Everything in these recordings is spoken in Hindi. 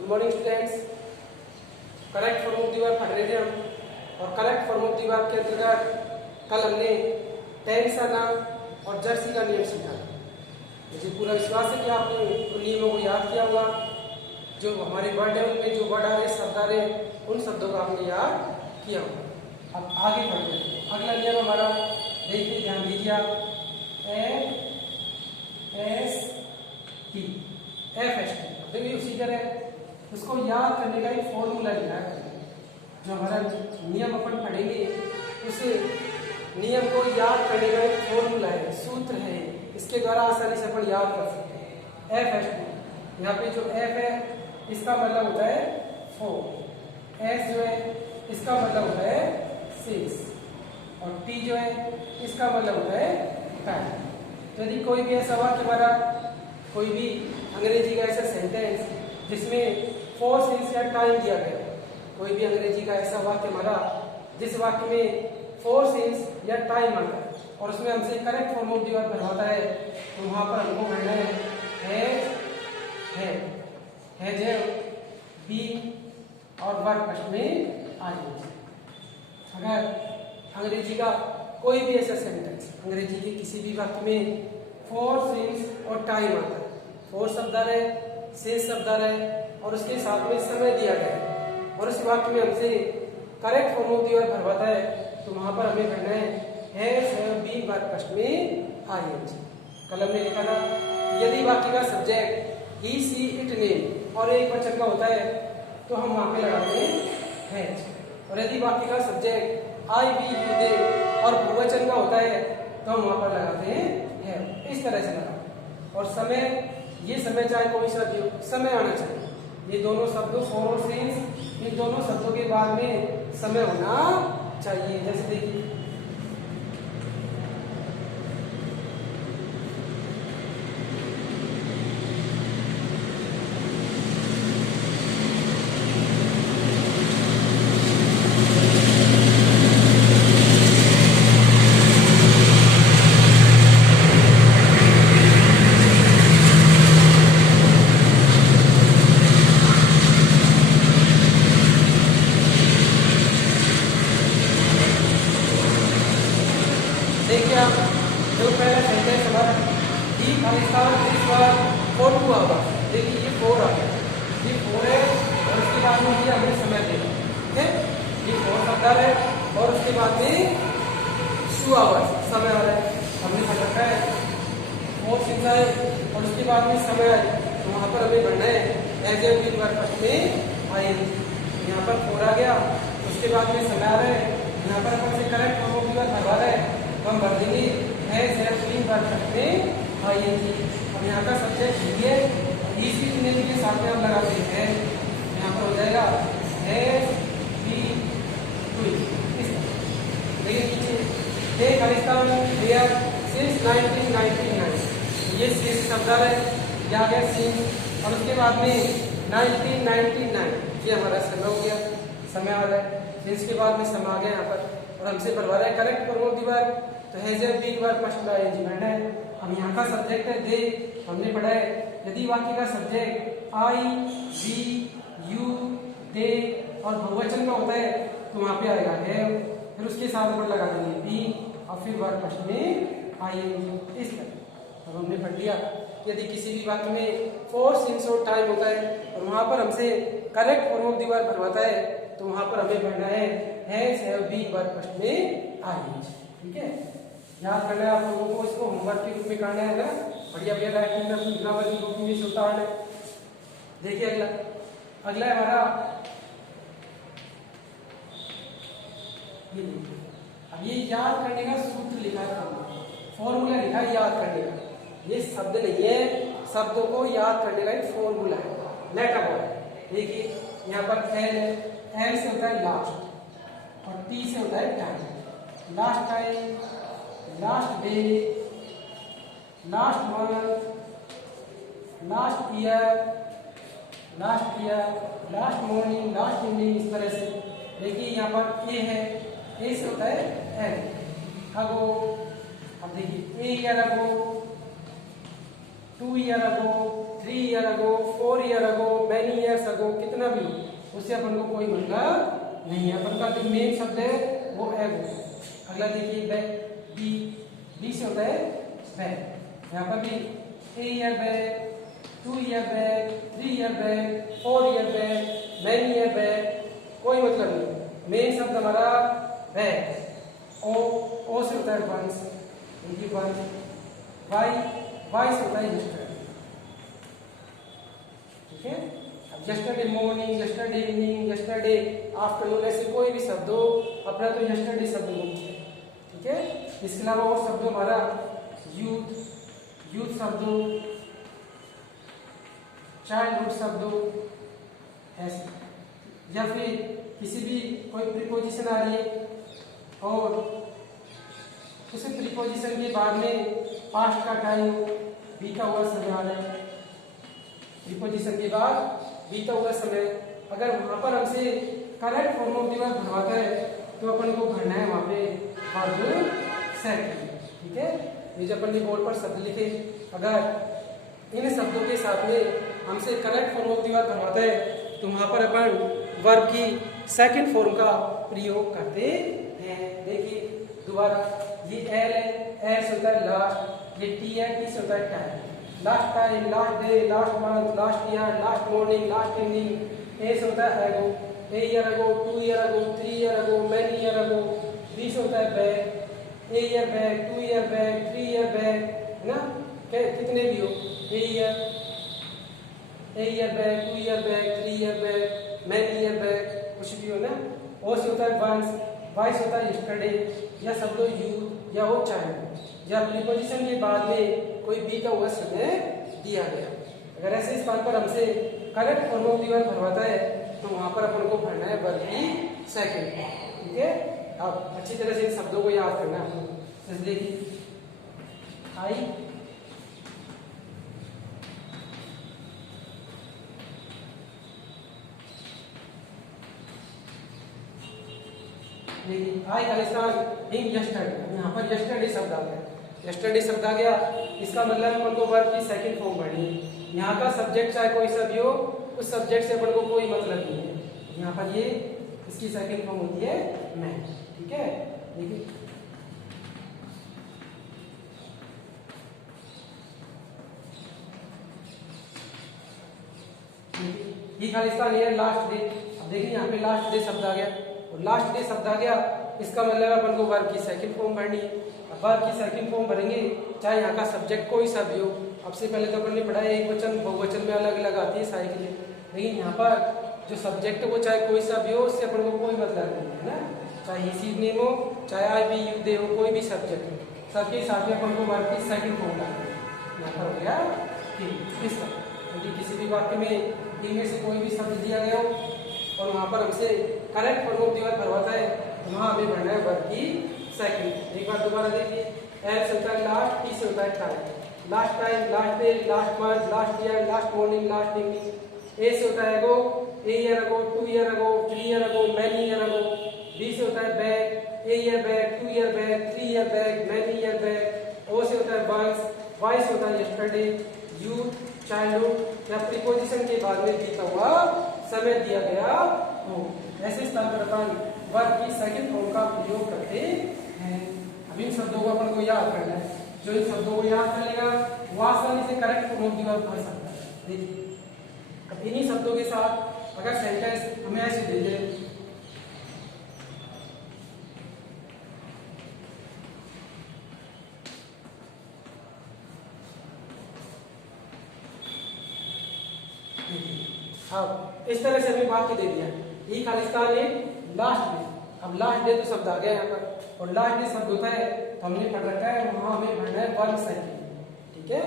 Good morning students. Correct form of the verb पढ़ रहे थे हम, और correct form of the verb के अंतर्गत कल हमने टेंस का नाम और जर्सी का नियम सीखा। मुझे पूरा विश्वास है कि आपने उन नियमों को याद किया होगा। जो हमारे वर्ड है उनमें जो वर्ड आ रहे, शब्द आ रहे, उन शब्दों को आपने याद किया होगा। अब आगे बढ़ते हैं। अगला नियम हमारा देखिए, ध्यान दीजिए आप, FST। देखिए उसी तरह उसको याद करने का एक फॉर्मूला लिखा है। जो हमारा नियम अपन पढ़ेंगे उस नियम को याद करने का एक फॉर्मूला है, सूत्र है। इसके द्वारा आसानी से अपन याद कर सकते हैं। FST, यहाँ पे जो F है इसका मतलब होता है 4, S जो है इसका मतलब होता है 6, और T जो है इसका मतलब होता है 10। तो यदि कोई भी ऐसा वाक्य हमारा, कोई भी अंग्रेजी का ऐसा सेंटेंस जिसमें 4 सिंस या टाइम दिया गया, कोई भी अंग्रेजी का ऐसा वाक्य हमारा जिस वाक्य में 4 सिंस या टाइम आता है और उसमें हमसे correct form of the verb बनवाता है, तो वहां पर हमको कहना है बी और वर्ब फर्स्ट में आ जाएगी। अगर अंग्रेजी का कोई भी ऐसा सेंटेंस, अंग्रेजी के किसी भी वाक्य में 4 सिंस और टाइम आता है, 4 शब्द आ रहे, 6 शब्द आ रहे और उसके साथ में समय दिया गया है और उस वाक्य में हमसे correct form of the verb भरवाता है, तो वहां पर हमें कहना है बी वर्ब फर्स्ट में आईएनजी। कल हमने लिखा था यदि वाक्य का सब्जेक्ट ही सी इट नेम और एक वचन का होता है तो हम वहां पे लगाते हैं हैज, और यदि वाक्य का subject I we you they और बहुवचन का होता है तो हम वहां पर लगाते हैं है। इस तरह से लगा। और समय, ये समय चाहे कोई सा भी हो, समय आना चाहिए। ये दोनों शब्दों 4 और सिंस, इन दोनों शब्दों के बाद में समय होना चाहिए। जैसे देखिए आप, जो पहला सेंटेंस हमारा ही खालिस्तान इस बार 4 2 आवा, देखिए ये 4 आ गया, ये 4 है और उसके बाद में ये हमें समय देगा, ठीक है। ये 4 शब्द है और उसके बाद में 2 आवर्स समय आ रहा है, हमने पढ़ रखा है 4 सिंस आए और उसके बाद में समय आए, तो वहां पर हमें भरना है as a B verb first में आए। यहाँ पर 4 आ गया, उसके बाद में समय आ रहा है, यहाँ पर अपन से correct form of the verb भरवा रहा है तो हम भर देंगे में आईएनजी। अब यहाँ का सब्जेक्ट ही है, इसी नेम के साथ में हम लगाते हैं, यहाँ पर हो जाएगा एस बी टू। देखिए नीचे खालिस्तान हियर सिंस 1999, ये सिंस शब्द है, ये आ गया सिंस और उसके बाद में 1999 ये हमारा समय हो गया, समय आ रहा है, सिंस के बाद में समय आ गया यहाँ पर और हमसे भरवा रहा है correct form of the verb, तो has a been verb first में आईएनजी बनना है। अब यहाँ का सब्जेक्ट है दे, हमने पढ़ा है यदि वाक्य का subject I we you they और बहुवचन का होता है तो वहां पे आएगा है, फिर उसके साथ ऊपर लगा देंगे बी और फिर वर्ब फर्स्ट में आईएनजी। इस तरह अब हमने पढ़ लिया यदि किसी भी वाक्य में 4 सिंस और टाइम होता है और वहां पर हमसे correct form of the verb बनवाता है तो वहां पर हमें पढ़ना है has have been verb first में आईएनजी। ठीक है, याद करना है आप लोगों को, इसको होमवर्क के रूप में करना है ना, बढ़िया बढ़िया राइटिंग में अपनी ग्रामर की कॉपी में होता है। देखिए अगला है हमारा ये, अब ये याद करने का सूत्र लिखा है, फॉर्मूला लिखा है याद करने का, ये शब्द नहीं है, शब्दों को याद करने का एक फॉर्मूला है, लेटर वर्ड। देखिए यहाँ पर एल से होता है लास्ट और टी से होता है time, last time, last day, last month, last year, last morning, last evening, इस तरह से। देखिए यहाँ पर ए है, ए से होता है एल, अगो, अब देखिए ए year ago, 2 year ago, 3 year अगो, 4 year ago, many many years ago, कितना भी हो उससे अपन को कोई मतलब नहीं है। अपन का जो मेन शब्द है वो एगो। अगला देखिए बैक, बी, बी से होता है बैक। यहाँ पर भी ए year back, 2 year back, 3 year back, 4 year back, many year back, कोई मतलब नहीं। मेन शब्द हमारा बैक। ओ से होता है वंस, देखिए वंस। वाई से होता है यस्टरडे, ठीक है। अब yesterday morning, yesterday evening, yesterday afternoon, ऐसे कोई भी शब्द हो, अपना तो यस्टरडे शब्द मुख्य है, ठीक है। इसके अलावा और शब्द हमारा यूथ, यूथ शब्द हो, चाइल्डहुड शब्द हो, ऐसे। या फिर किसी भी कोई प्रीपोजिशन आ रही है और उस प्रीपोजिशन के बाद में पास्ट का टाइम बीता हुआ समय आ रहा है, प्रीपोजिशन के बाद बीता हुआ समय, अगर वहां पर हमसे correct form of the verb भरवाता है तो अपन को भरना है वहां पे वर्ब सेकंड, ठीक है। ये जब अपन ने बोर्ड पर शब्द लिखे, अगर इन शब्दों के साथ में हमसे correct form of the verb भरवाता है तो वहां पर अपन वर्ब की सेकंड फॉर्म का प्रयोग करते हैं। देखिए दोबारा, ये एल है, एल से होता है लास्ट, ये टी है, टी से होता है time, last time, last day, last month, last year, last morning, last evening. A से होता है ago, a year ago, 2 year ago, 3 year ago, many year ago. B से होता है back, a year back, 2 year back, 3 year back, है ना, कितने भी हो, a year back, 2 year back, 3 year back, many year back, कुछ भी हो ना। ओ से होता है वंस, वाई से होता है यस्टरडे, या शब्दों यूथ या वो चाइल्ड, या प्रीपोजिशन के बाद में कोई बी का हुआ समय दिया गया। अगर ऐसे स्थान पर हमसे correct form of the verb भरवाता है तो वहां पर अपन को भरना है वर्ब की सेकंड, ठीक है। अब अच्छी तरह से इन शब्दों को याद करना है आपको। देखिए आई, आई खालिस्तान इन यस्टरडे, यहाँ पर यस्टरडे शब्द आ गया, यस्टरडे शब्द आ गया, इसका मतलब अपन को वर्ब की सेकंड फॉर्म भरनी है। यहाँ का सब्जेक्ट चाहे कोई सा भी हो, उस सब्जेक्ट से अपन को कोई मतलब नहीं है। यहाँ पर ये इसकी सेकंड फॉर्म होती है मैं, ठीक है। देखिए ये खालिस्तान ये लास्ट डे। अब देखिए यहाँ पे लास्ट डे शब्द आ गया, और लास्ट डे शब्द आ गया, इसका मतलब अपन को वर्ब की सेकंड फॉर्म भरनी है। अब वर्ब की सेकंड फॉर्म भरेंगे चाहे यहाँ का सब्जेक्ट कोई सा भी हो। अब से पहले तो अपन ने पढ़ा है एक वचन बहुवचन में अलग अलग आती है साइकिल, लेकिन यहाँ पर जो सब्जेक्ट है वो चाहे कोई सा भी हो, उससे अपन को कोई मतलब नहीं है ना। चाहे ही नेम हो, चाहे आई बी यू दे हो, कोई भी सब्जेक्ट हो, सबके साथ में अपन को वर्ब की सेकंड फॉर्म लाना है। यहाँ पर हो गया कि इस तरह, क्योंकि किसी भी वाक्य में इनमें से कोई भी शब्द दिया गया हो और वहाँ पर हमसे correct form of the verb भरवाता है तो वहाँ हमें भरना है वर्ब की सेकंड। एक बार दोबारा देखिए, एल से होता है लास्ट, टी से होता है time, last time, last day, last month, last year, last morning, last evening. A से होता है ago, a year ago, 2 year ago, 3 year ago, many year ago. B से होता है back, a year back, 2 year back, 3 year back, many year back. O से होता है वंस, वाई से होता है यस्टरडे, यूथ, चाइल्डहुड, या प्रीपोजिशन के बाद में बीता हुआ समय दिया गया हो। ऐसे स्थान पर अपन वर्ब की सेकंड फॉर्म का प्रयोग करते हैं। अब इन शब्दों को अपन को याद करना है, जो इन शब्दों को याद कर लेगा वो आसानी से correct form of the verb भर सकता है। देखिए अब इन्हीं शब्दों के साथ अगर सेंटेंस हमें ऐसे दे दे, अब इस तरह से हमें वाक्य दे दिया, ये खालिस्तान ने लास्ट डे। अब लास्ट डे तो शब्द आ गया यहाँ पर, और लास्ट डे शब्द होता है तो हमने पढ़ रखा है, वहां हमें भरना है वर्ब सेकंड, ठीक है।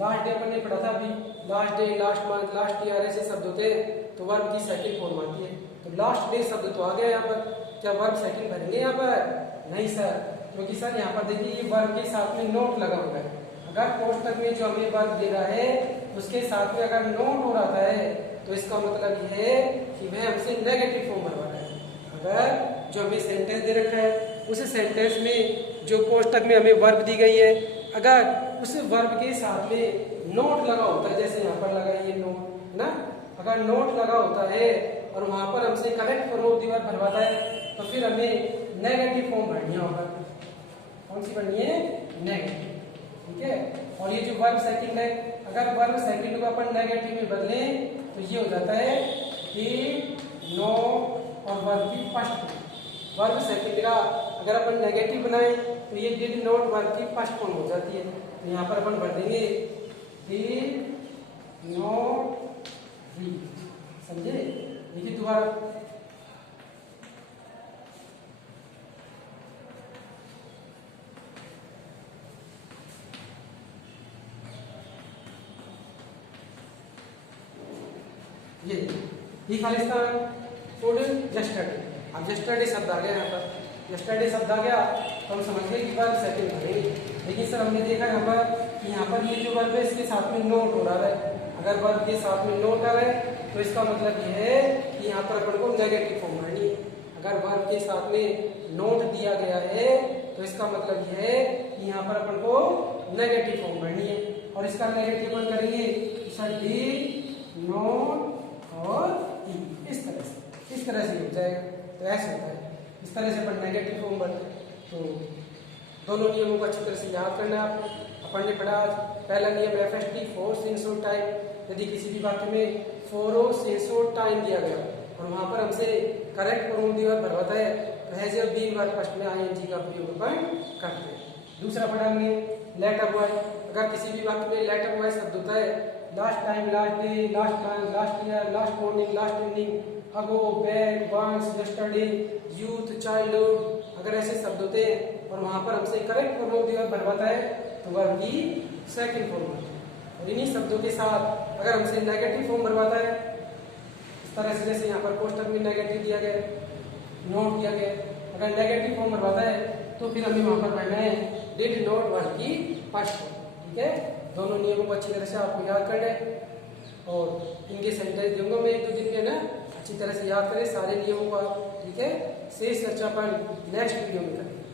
लास्ट डे अपन ने पढ़ा था अभी, last day, last month, last year, ऐसे शब्द होते हैं तो वर्ब की सेकंड फॉर्म आती है। तो लास्ट डे शब्द तो आ गया यहाँ पर, क्या वर्ब सेकंड भरेंगे यहाँ पर? नहीं सर, क्योंकि सर यहाँ पर देखिए ये वर्ब के साथ में नोट लगा हुआ है। अगर कोष्टक में जो हमें वर्ब दे रहा है उसके साथ में अगर नोट हो रहा है तो इसका मतलब यह है कि वह हमसे नेगेटिव फॉर्म भरवा रहा है। अगर जो हमें सेंटेंस दे रखा है उस सेंटेंस में जो कोष्टक में हमें वर्ब दी गई है, अगर उस वर्ब के साथ में नोट लगा होता है, जैसे यहाँ पर लगा ये नोट है ना, अगर नोट लगा होता है और वहां पर हमसे correct form of the verb भरवाता है तो फिर हमें नेगेटिव फॉर्म भरनी है वहां पर। कौन सी भरनी है? नेगेटिव। ठीक है। और ये जो वर्ब सेकंड है, अगर वर्ब सेकंड को अपन नेगेटिव में बदलें तो ये हो जाता है डिड, नॉट और वर्ब की फर्स्ट। वर्ब सेकंड का अगर अपन नेगेटिव बनाए तो ये डिड नॉट वर्ब की फर्स्ट फॉर्म हो जाती है। तो यहाँ पर अपन भर देंगे डिड नॉट रीड। समझे? देखिए दोबारा, ये खालिस्तान फूड जस्टरडे। अब जस्टरडे शब्द आ गया यहाँ पर, जस्टरडे शब्द आ गया तो हम समझ गए कि वर्ब सेकंड भरेंगे। लेकिन सर हमने देखा यहाँ पर कि यहाँ पर ये जो वर्ब है इसके साथ में नोट हो रहा है। अगर वर्ब के साथ में नोट आ रहा है तो इसका मतलब ये है कि यहाँ पर अपन को नेगेटिव फॉर्म भरनी है। अगर वर्ब के साथ में नोट दिया गया है तो इसका मतलब ये है कि यहाँ पर अपन को नेगेटिव फॉर्म भरनी है। और इसका नेगेटिव अपन करेंगे सर डी, नोट और ई, इस तरह से हो जाएगा। तो ऐसे होता है, इस तरह से अपन नेगेटिव फॉर्म भरते हैं। तो दोनों नियमों को अच्छी तरह से याद करना है आपको। अपन ने पढ़ा आज पहला नियम FST four sense of time. यदि किसी भी वाक्य में फोर और सेंस ऑफ टाइम दिया गया और वहां पर हमसे correct form of the verb भरवाता है तो हैज या बीन वर्ब फर्स्ट में आईएनजी का प्रयोग अपन करते हैं। दूसरा पढ़ा हमने लेटर बॉय। अगर किसी भी वाक्य में लेटर बॉय शब्द होता है, last time, last day, last month, last year, last morning, last evening, ago, back, once, yesterday, youth, childhood, अगर ऐसे शब्द होते हैं और वहां पर हमसे correct form of the verb भरवाता है तो वर्ब की सेकंड फॉर्म है। और इन्हीं शब्दों के साथ अगर हमसे नेगेटिव फॉर्म भरवाता है इस तरह से, जैसे यहाँ पर कोष्टक में नेगेटिव दिया गया, नोट दिया गया, अगर नेगेटिव फॉर्म भरवाता है तो फिर हमें वहां पर पढ़ना है डिड नॉट वर्ब की फर्स्ट फॉर्म। ठीक है। दोनों नियमों को अच्छी तरह से आपको याद करना है और इनके सेंटेंस दूंगा मैं 1-2 दिन में ना, अच्छी तरह से याद करें सारे नियमों को। ठीक है। शेष चर्चा अपन नेक्स्ट वीडियो में करेंगे।